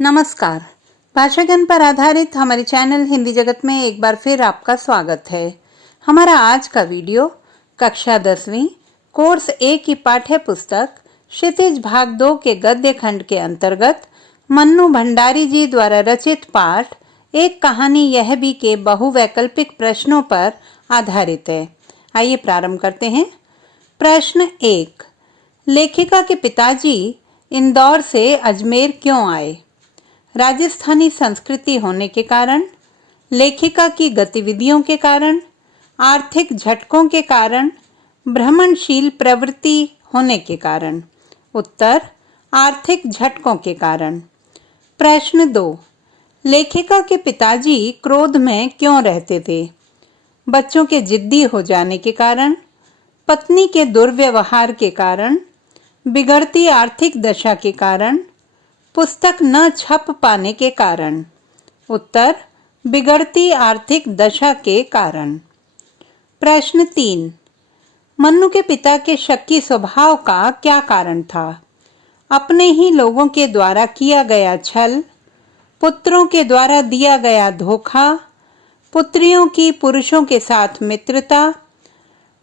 नमस्कार। भाषा ज्ञान पर आधारित हमारे चैनल हिंदी जगत में एक बार फिर आपका स्वागत है। हमारा आज का वीडियो कक्षा 10वीं कोर्स ए की पाठ्य पुस्तक क्षितिज भाग 2 के गद्य खंड के अंतर्गत मन्नू भंडारी जी द्वारा रचित पाठ एक कहानी यह भी के बहुवैकल्पिक प्रश्नों पर आधारित है। आइए प्रारंभ करते हैं। प्रश्न 1। लेखिका के पिताजी इंदौर से अजमेर क्यों आए? राजस्थानी संस्कृति होने के कारण, लेखिका की गतिविधियों के कारण, आर्थिक झटकों के कारण, भ्रमणशील प्रवृत्ति होने के कारण। उत्तर आर्थिक झटकों के कारण। प्रश्न 2। लेखिका के पिताजी क्रोध में क्यों रहते थे? बच्चों के जिद्दी हो जाने के कारण, पत्नी के दुर्व्यवहार के कारण, बिगड़ती आर्थिक दशा के कारण, पुस्तक न छप पाने के कारण। उत्तर बिगड़ती आर्थिक दशा के कारण। प्रश्न 3। मन्नू के पिता के शक्की स्वभाव का क्या कारण था? अपने ही लोगों के द्वारा किया गया छल, पुत्रों के द्वारा दिया गया धोखा, पुत्रियों की पुरुषों के साथ मित्रता,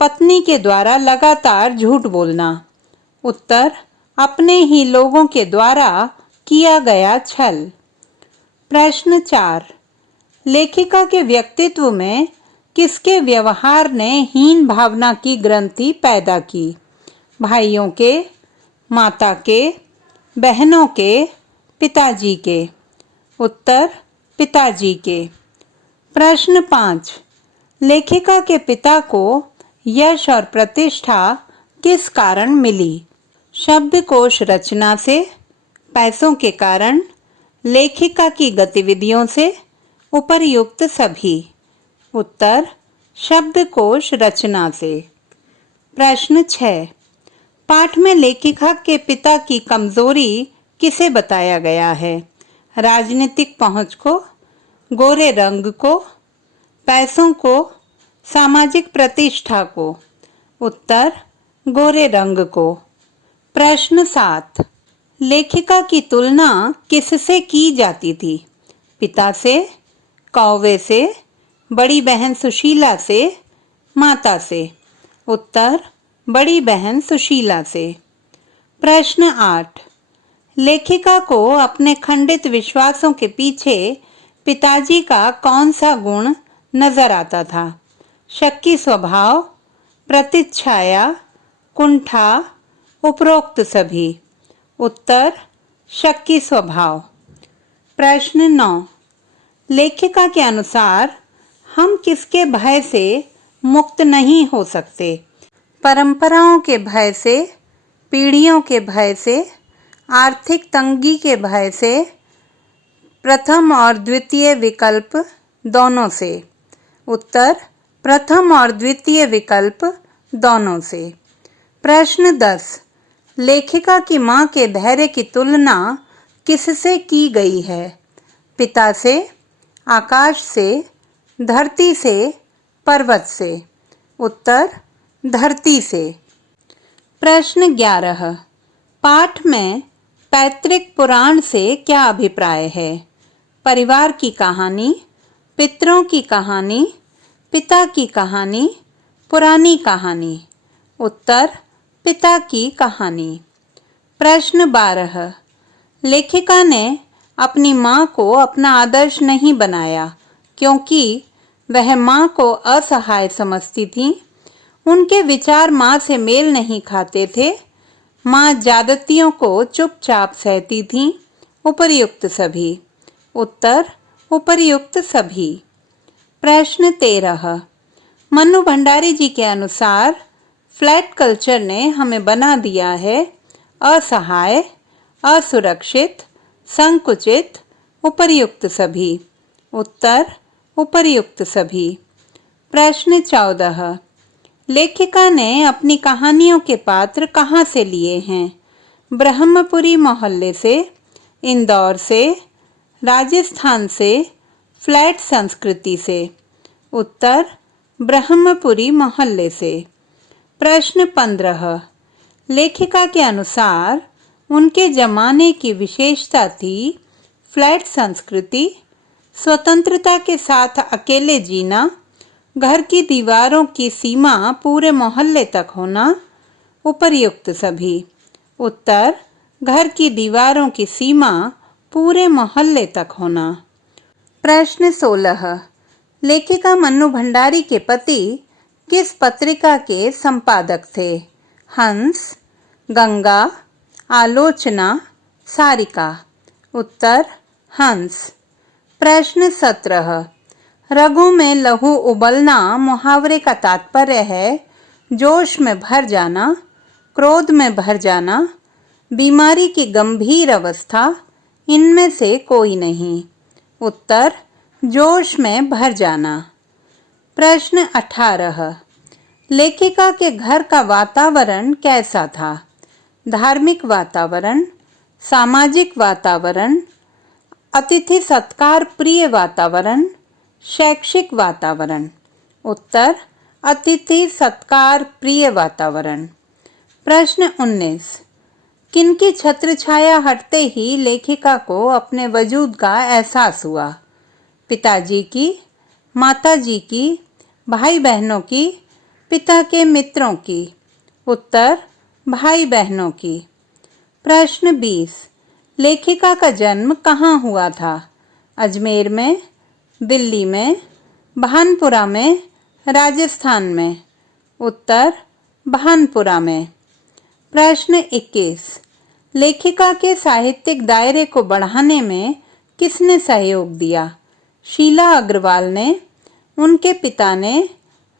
पत्नी के द्वारा लगातार झूठ बोलना। उत्तर अपने ही लोगों के द्वारा किया गया छल। प्रश्न 4। लेखिका के व्यक्तित्व में किसके व्यवहार ने हीन भावना की ग्रंथि पैदा की? भाइयों के, माता के, बहनों के, पिताजी के? उत्तर पिताजी के। प्रश्न 5। लेखिका के पिता को यश और प्रतिष्ठा किस कारण मिली? शब्दकोश रचना से, पैसों के कारण, लेखिका की गतिविधियों से, उपर्युक्त सभी? उत्तर शब्दकोश रचना से। प्रश्न 6। पाठ में लेखिका के पिता की कमजोरी किसे बताया गया है? राजनीतिक पहुंच को, गोरे रंग को, पैसों को, सामाजिक प्रतिष्ठा को? उत्तर गोरे रंग को। प्रश्न 7। लेखिका की तुलना किससे की जाती थी? पिता से, कौवे से, बड़ी बहन सुशीला से, माता से? उत्तर बड़ी बहन सुशीला से। प्रश्न 8। लेखिका को अपने खंडित विश्वासों के पीछे पिताजी का कौन सा गुण नजर आता था? शक्की स्वभाव, प्रतिच्छाया, कुंठा, उपरोक्त सभी? उत्तर शक्की स्वभाव। प्रश्न 9। लेखिका के अनुसार हम किसके भय से मुक्त नहीं हो सकते? परंपराओं के भय से, पीढ़ियों के भय से, आर्थिक तंगी के भय से, प्रथम और द्वितीय विकल्प दोनों से? उत्तर प्रथम और द्वितीय विकल्प दोनों से। प्रश्न 10। लेखिका की मां के धैर्य की तुलना किससे की गई है? पिता से, आकाश से, धरती से, पर्वत से? उत्तर धरती से। प्रश्न 11। पाठ में पैतृक पुराण से क्या अभिप्राय है? परिवार की कहानी, पितरों की कहानी, पिता की कहानी, पुरानी कहानी? उत्तर पिता की कहानी। प्रश्न 12। लेखिका ने अपनी मां को अपना आदर्श नहीं बनाया क्योंकि वह मां को असहाय समझती थी। उनके विचार मां से मेल नहीं खाते थे। मां ज्यादतियों को चुपचाप सहती थी। उपर्युक्त सभी? उत्तर उपर्युक्त सभी। प्रश्न 13। मन्नू भंडारी जी के अनुसार फ्लैट कल्चर ने हमें बना दिया है असहाय, असुरक्षित, संकुचित, उपर्युक्त सभी? उत्तर उपर्युक्त सभी। प्रश्न 14। लेखिका ने अपनी कहानियों के पात्र कहाँ से लिए हैं? ब्रह्मपुरी मोहल्ले से, इंदौर से, राजस्थान से, फ्लैट संस्कृति से? उत्तर ब्रह्मपुरी मोहल्ले से। प्रश्न 15। लेखिका के अनुसार उनके जमाने की विशेषता थी फ्लैट संस्कृति, स्वतंत्रता के साथ अकेले जीना, घर की दीवारों की सीमा पूरे मोहल्ले तक होना, उपर्युक्त सभी। उत्तर, घर की दीवारों की सीमा पूरे मोहल्ले तक होना। प्रश्न 16, लेखिका मन्नू भंडारी के पति किस पत्रिका के संपादक थे? हंस, गंगा, आलोचना, सारिका। उत्तर, हंस। प्रश्न 17, रघु में लहू उबलना मुहावरे का तात्पर्य है जोश में भर जाना, क्रोध में भर जाना, बीमारी की गंभीर अवस्था, इनमें से कोई नहीं। उत्तर, जोश में भर जाना। प्रश्न 18, लेखिका के घर का वातावरण कैसा था? धार्मिक वातावरण, सामाजिक वातावरण, अतिथि सत्कार प्रिय वातावरण, शैक्षिक वातावरण। उत्तर, अतिथि सत्कार प्रिय वातावरण। प्रश्न 19, किनकी छत्र छाया हटते ही लेखिका को अपने वजूद का एहसास हुआ? पिताजी की, माताजी की, भाई बहनों की, पिता के मित्रों की। उत्तर, भाई बहनों की। प्रश्न 20, लेखिका का जन्म कहाँ हुआ था? अजमेर में, दिल्ली में, भानपुरा में, राजस्थान में। उत्तर, भानपुरा में। प्रश्न 21, लेखिका के साहित्यिक दायरे को बढ़ाने में किसने सहयोग दिया? शीला अग्रवाल ने, उनके पिता ने,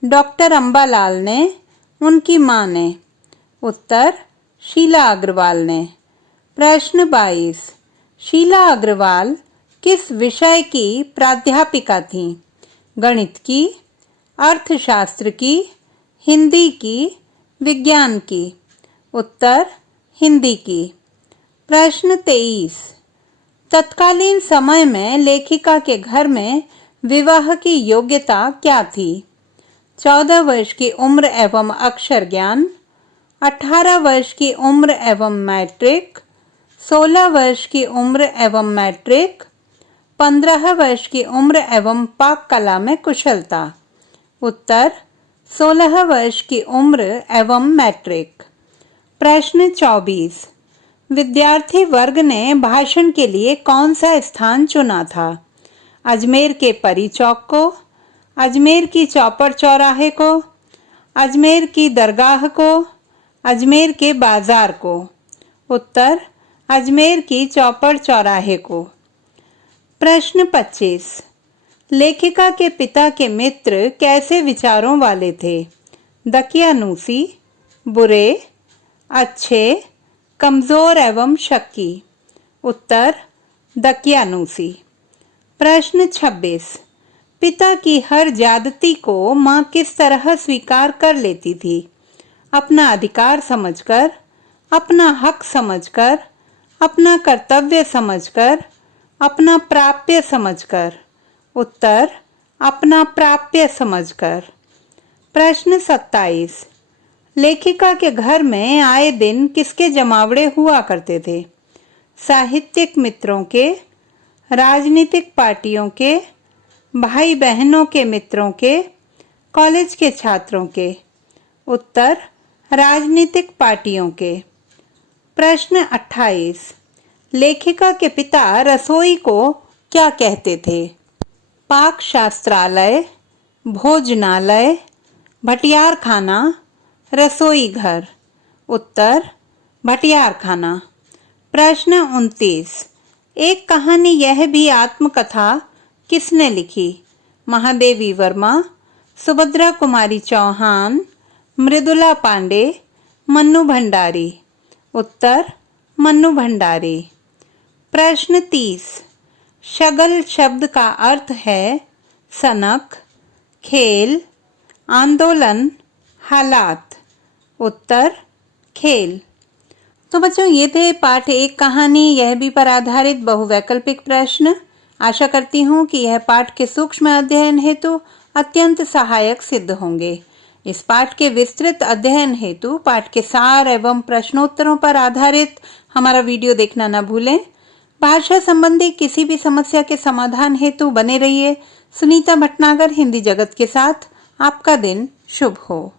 डॉक्टर अंबालाल ने, उनकी मां ने। उत्तर, शीला अग्रवाल ने। प्रश्न 22, शीला अग्रवाल किस विषय की प्राध्यापिका थीं? गणित की, अर्थशास्त्र की, हिंदी की, विज्ञान की। उत्तर, हिंदी की। प्रश्न 23, तत्कालीन समय में लेखिका के घर में विवाह की योग्यता क्या थी? 14 वर्ष की उम्र एवं अक्षर ज्ञान, 18 वर्ष की उम्र एवं मैट्रिक, 16 वर्ष की उम्र एवं मैट्रिक, 15 वर्ष की उम्र एवं पाक कला में कुशलता। उत्तर, 16 वर्ष की उम्र एवं मैट्रिक। प्रश्न 24, विद्यार्थी वर्ग ने भाषण के लिए कौन सा स्थान चुना था? अजमेर के परी चौक को, अजमेर की चौपड़ चौराहे को, अजमेर की दरगाह को, अजमेर के बाजार को। उत्तर, अजमेर की चौपड़ चौराहे को। प्रश्न 25, लेखिका के पिता के मित्र कैसे विचारों वाले थे? दकियानूसी, बुरे, अच्छे, कमजोर एवं शक्की। उत्तर, दकियानूसी। प्रश्न 26, पिता की हर ज्यादती को मां किस तरह स्वीकार कर लेती थी? अपना अधिकार समझकर, अपना हक समझकर, अपना कर्तव्य समझकर, अपना प्राप्य समझकर। उत्तर, अपना प्राप्य समझकर। प्रश्न 27, लेखिका के घर में आए दिन किसके जमावड़े हुआ करते थे? साहित्यिक मित्रों के, राजनीतिक पार्टियों के, भाई बहनों के मित्रों के, कॉलेज के छात्रों के। उत्तर, राजनीतिक पार्टियों के। प्रश्न 28, लेखिका के पिता रसोई को क्या कहते थे? पाक शास्त्रालय, भोजनालय, भटियार खाना, रसोई घर। उत्तर, भटियार खाना। प्रश्न 29, एक कहानी यह भी आत्मकथा किसने लिखी? महादेवी वर्मा, सुभद्रा कुमारी चौहान, मृदुला पांडे, मन्नू भंडारी। उत्तर, मन्नू भंडारी। प्रश्न 30, शगल शब्द का अर्थ है सनक, खेल, आंदोलन, हालात। उत्तर, खेल। तो बच्चों, ये थे पाठ 1 कहानी यह भी पर आधारित बहुवैकल्पिक प्रश्न। आशा करती हूँ कि यह पाठ के सूक्ष्म अध्ययन हेतु अत्यंत सहायक सिद्ध होंगे। इस पाठ के विस्तृत अध्ययन हेतु पाठ के सार एवं प्रश्नोत्तरों पर आधारित हमारा वीडियो देखना न भूलें। भाषा संबंधी किसी भी समस्या के समाधान हेतु बने रहिए सुनीता भटनागर हिंदी जगत के साथ। आपका दिन शुभ हो।